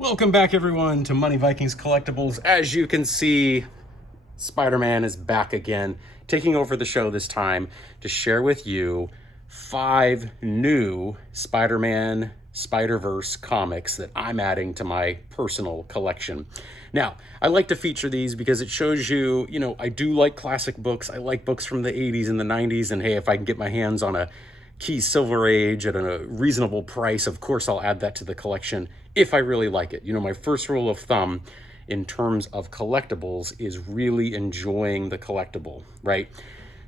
Welcome back, everyone, to Money Vikings Collectibles. As you can see, Spider-Man is back again, taking over the show this time to share with you 5 new Spider-Man Spider-Verse comics that I'm adding to my personal collection. Now, I like to feature these because it shows you, I do like classic books. I like books from the 80s and the 90s, and hey, if I can get my hands on a key Silver Age at a reasonable price, of course I'll add that to the collection if I really like it. My first rule of thumb in terms of collectibles is really enjoying the collectible, right?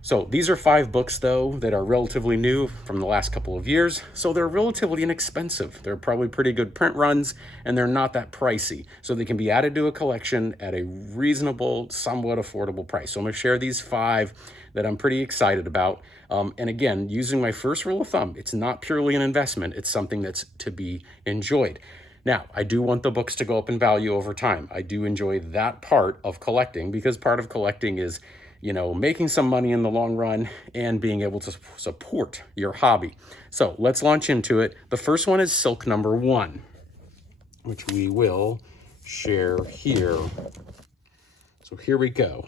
So these are 5 books, though, that are relatively new from the last couple of years. So they're relatively inexpensive. They're probably pretty good print runs, and they're not that pricey. So they can be added to a collection at a reasonable, somewhat affordable price. So I'm going to share these 5 that I'm pretty excited about. And again, using my first rule of thumb, it's not purely an investment. It's something that's to be enjoyed. Now, I do want the books to go up in value over time. I do enjoy that part of collecting because part of collecting is, making some money in the long run and being able to support your hobby. So let's launch into it. The first one is Silk number 1, which we will share here. So here we go.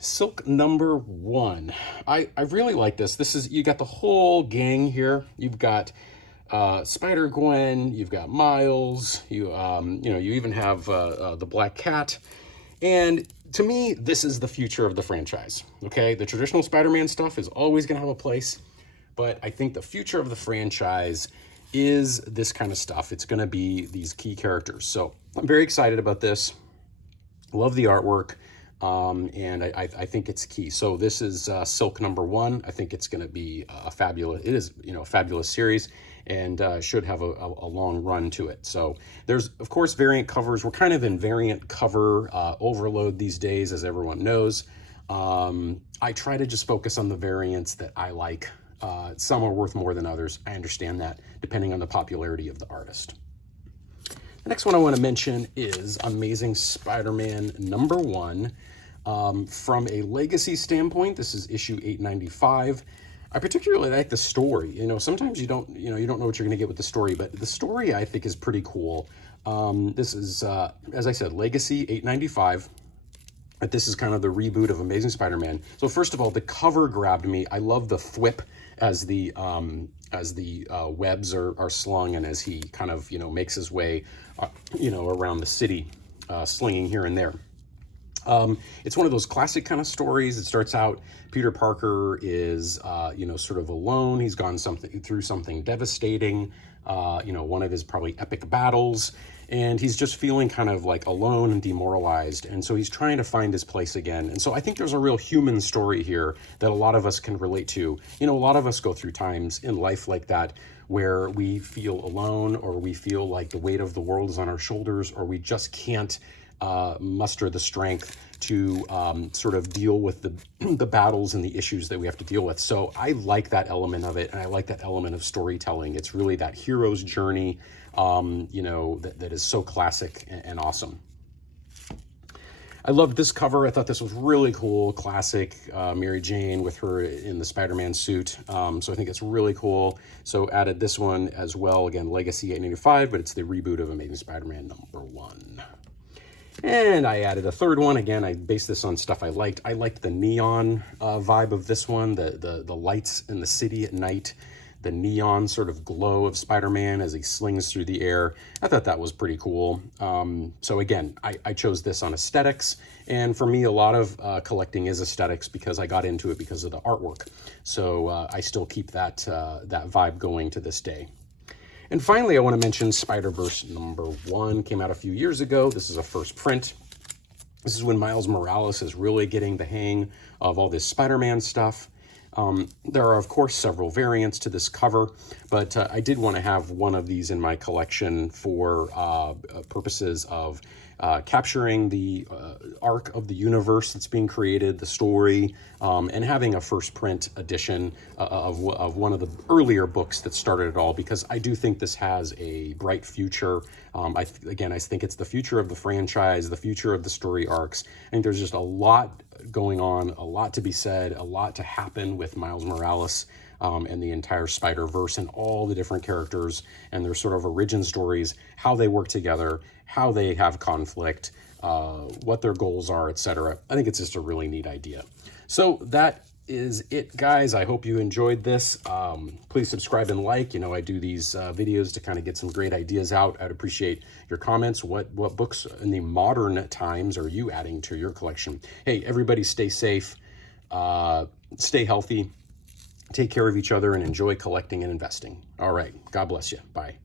Silk number 1. I really like this. You got the whole gang here. You've got Spider-Gwen, you've got Miles, you even have the Black Cat. And to me, this is the future of the franchise, okay? The traditional Spider-Man stuff is always going to have a place, but I think the future of the franchise is this kind of stuff. It's going to be these key characters. So I'm very excited about this. Love the artwork. And I think it's key. So this is Silk number 1. I think it's going to be a fabulous series, and should have a long run to it. So there's, of course, variant covers. We're kind of in variant cover overload these days, as everyone knows. I try to just focus on the variants that I like. Some are worth more than others. I understand that, depending on the popularity of the artist. The next one I want to mention is Amazing Spider-Man number 1. From a legacy standpoint, this is issue 895. I particularly like the story. Sometimes you don't know what you're going to get with the story, but the story I think is pretty cool. This is, as I said, Legacy 895. But this is kind of the reboot of Amazing Spider-Man. So first of all, the cover grabbed me. I love the thwip as the webs are slung, and as he kind of makes his way around the city, slinging here and there. It's one of those classic kind of stories. It starts out, Peter Parker is sort of alone. He's gone through something devastating, one of his probably epic battles, and he's just feeling kind of like alone and demoralized, and so he's trying to find his place again. And so I think there's a real human story here that a lot of us can relate to. A lot of us go through times in life like that where we feel alone, or we feel like the weight of the world is on our shoulders, or we just can't muster the strength to sort of deal with the battles and the issues that we have to deal with. So I like that element of it, and I like that element of storytelling. It's really that hero's journey, that is so classic and awesome. I loved this cover. I thought this was really cool. Classic Mary Jane with her in the Spider-Man suit. So I think it's really cool. So added this one as well. Again, Legacy 895, but it's the reboot of Amazing Spider-Man number 1. And I added a third one. Again, I based this on stuff I liked. I liked the neon vibe of this one, the lights in the city at night, the neon sort of glow of Spider-Man as he slings through the air. I thought that was pretty cool. So again, I chose this on aesthetics. And for me, a lot of collecting is aesthetics because I got into it because of the artwork. So I still keep that vibe going to this day. And finally, I want to mention Spider-Verse number 1. Came out a few years ago. This is a first print. This is when Miles Morales is really getting the hang of all this Spider-Man stuff. There are, of course, several variants to this cover, but I did want to have one of these in my collection for purposes of capturing the arc of the universe that's being created, the story, and having a first print edition of one of the earlier books that started it all, because I do think this has a bright future. I think it's the future of the franchise, the future of the story arcs. I think there's just a lot going on, a lot to be said, a lot to happen with Miles Morales. and the entire Spider-Verse and all the different characters and their sort of origin stories, how they work together, how they have conflict, what their goals are, etc. I think it's just a really neat idea. So that is it, guys. I hope you enjoyed this. Please subscribe and like. You know, I do these videos to kind of get some great ideas out. I'd appreciate your comments. What books in the modern times are you adding to your collection? Hey, everybody stay safe, stay healthy, take care of each other, and enjoy collecting and investing. All right. God bless you. Bye.